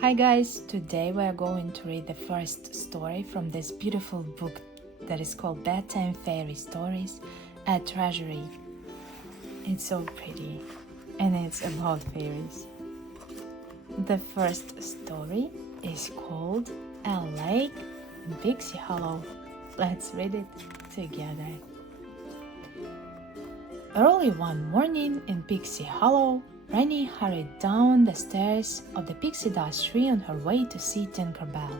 Hi guys, today we are going to read the first story from this beautiful book that is called Bedtime Fairy Stories, a Treasury. It's so pretty and it's about fairies. The first story is called A Lake in Pixie Hollow. Let's read it together. Early one morning in Pixie Hollow, Rennie hurried down the stairs of the pixie dust tree on her way to see Tinker Bell.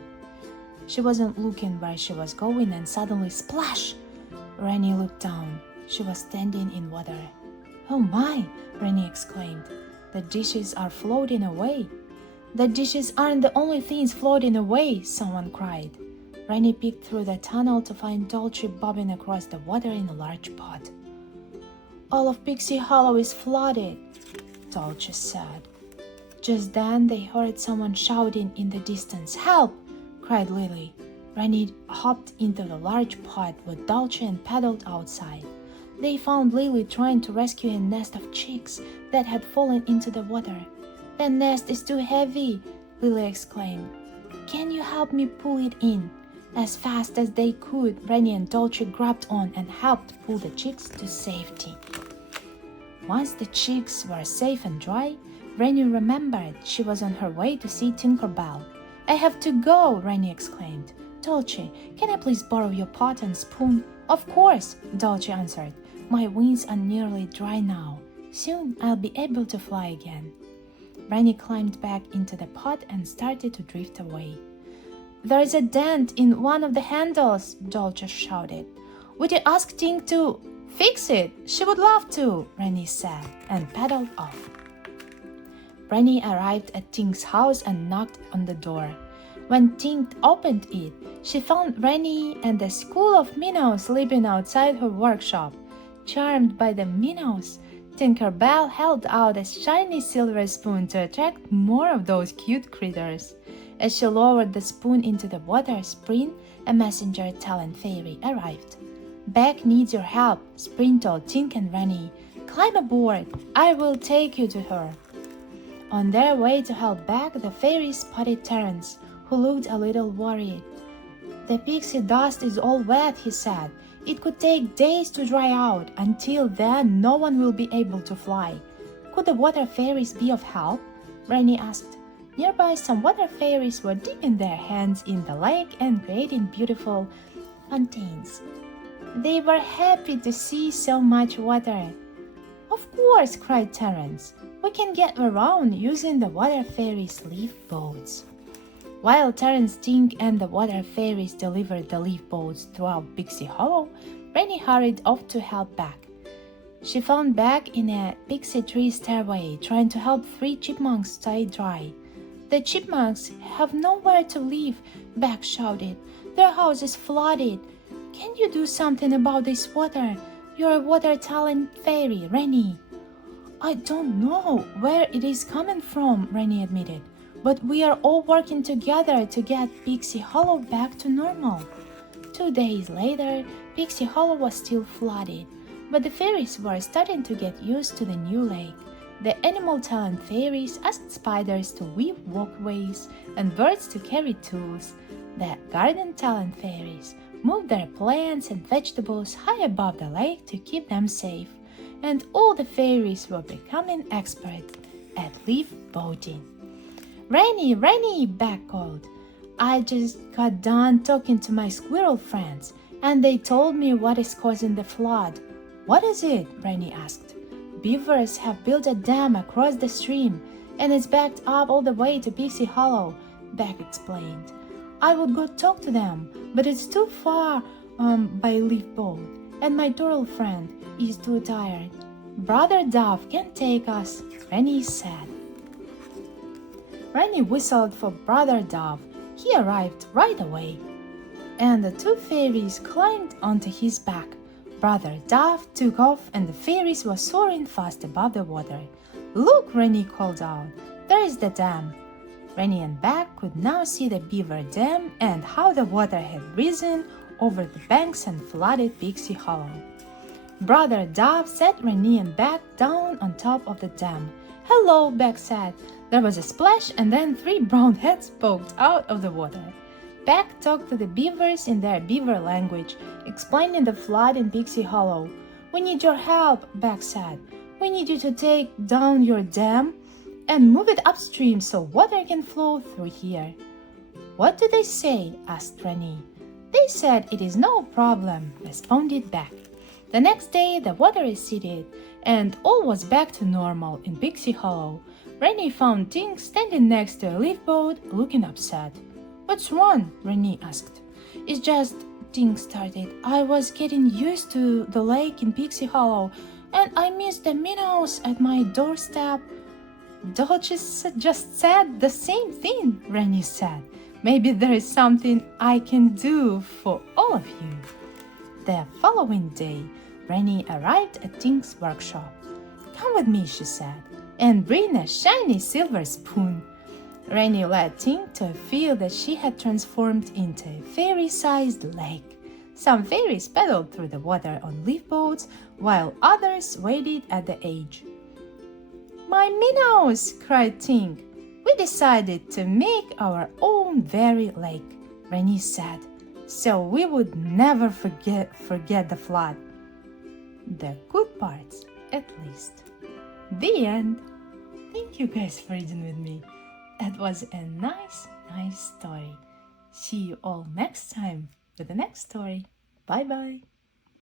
She wasn't looking where she was going and suddenly splash! Rennie looked down. She was standing in water. "Oh my!" Rennie exclaimed. "The dishes are floating away." "The dishes aren't the only things floating away," someone cried. Rennie peeked through the tunnel to find Dolce bobbing across the water in a large pot. "All of Pixie Hollow is flooded," Dolce said. Just then they heard someone shouting in the distance. "Help!" cried Lily. Rennie hopped into the large pot with Dolce and paddled outside. They found Lily trying to rescue a nest of chicks that had fallen into the water. "The nest is too heavy," Lily exclaimed. "Can you help me pull it in?" As fast as they could, Rennie and Dolce grabbed on and helped pull the chicks to safety. Once the chicks were safe and dry, Rennie remembered she was on her way to see Tinker Bell. "I have to go," Rennie exclaimed. "Dolce, can I please borrow your pot and spoon?" "Of course," Dolce answered. "My wings are nearly dry now. Soon I'll be able to fly again." Rennie climbed back into the pot and started to drift away. "There is a dent in one of the handles," Dolce shouted. "Would you ask Tink to fix it? She would love to," Rennie said, and paddled off. Rennie arrived at Tink's house and knocked on the door. When Tink opened it, she found Rennie and a school of minnows sleeping outside her workshop. Charmed by the minnows, Tinker Bell held out a shiny silver spoon to attract more of those cute critters. As she lowered the spoon into the water, Spring, a messenger talent fairy, arrived. "Beck needs your help," Spring told Tink and Rennie. "Climb aboard. I will take you to her." On their way to help Beck, the fairies spotted Terence, who looked a little worried. "The pixie dust is all wet," he said. "It could take days to dry out. Until then, no one will be able to fly." "Could the water fairies be of help?" Rennie asked. Nearby, some water fairies were dipping their hands in the lake and creating beautiful fountains. They were happy to see so much water. "Of course," cried Terence. "We can get around using the water fairies' leaf boats." While Terence, Tink, and the water fairies delivered the leaf boats throughout Pixie Hollow, Rennie hurried off to help Beck. She found Beck in a pixie tree stairway, trying to help 3 chipmunks stay dry. "The chipmunks have nowhere to live," Beck shouted. "Their house is flooded. Can you do something about this water? You're a water talent fairy, Rennie." "I don't know where it is coming from," Rennie admitted. "But we are all working together to get Pixie Hollow back to normal." 2 days later, Pixie Hollow was still flooded, but the fairies were starting to get used to the new lake. The animal talent fairies asked spiders to weave walkways and birds to carry tools. The garden talent fairies moved their plants and vegetables high above the lake to keep them safe, and all the fairies were becoming expert at leaf boating. "Rennie, Rennie," Beck called. "I just got done talking to my squirrel friends, and they told me what is causing the flood." "What is it?" Rennie asked. "Beavers have built a dam across the stream, and it's backed up all the way to Pixie Hollow," Beck explained. "I would go talk to them, but it's too far by leaf boat, and my turtle friend is too tired." "Brother Dove can take us," Rennie said. Rennie whistled for Brother Dove. He arrived right away, and the 2 fairies climbed onto his back. Brother Dove took off, and the fairies were soaring fast above the water. "Look," Rennie called out. "There is the dam." Rennie and Beck could now see the beaver dam and how the water had risen over the banks and flooded Pixie Hollow. Brother Dove set Rennie and Beck down on top of the dam. "Hello," Beck said. There was a splash, and then 3 brown heads poked out of the water. Beck talked to the beavers in their beaver language, explaining the flood in Pixie Hollow. "We need your help," Beck said. "We need you to take down your dam and move it upstream so water can flow through here." "What do they say?" asked Rennie. "They said it is no problem," responded Beck. The next day the water receded, and all was back to normal in Pixie Hollow. Rennie found Tink standing next to a leaf boat, looking upset. "What's wrong?" Rennie asked. "It's just," Tink started. "I was getting used to the lake in Pixie Hollow, and I missed the minnows at my doorstep." "Dodge just said the same thing," Rennie said. "Maybe there is something I can do for all of you." The following day, Rennie arrived at Tink's workshop. "Come with me," she said, "and bring a shiny silver spoon." Rennie led Tink to a field that she had transformed into a fairy-sized lake. Some fairies paddled through the water on leaf boats, while others waded at the edge. "My minnows!" cried Tink. "We decided to make our own fairy lake," Rennie said, "so we would never forget the flood. The good parts, at least." The end. Thank you guys for reading with me. That was a nice story. See you all next time with the next story. Bye bye.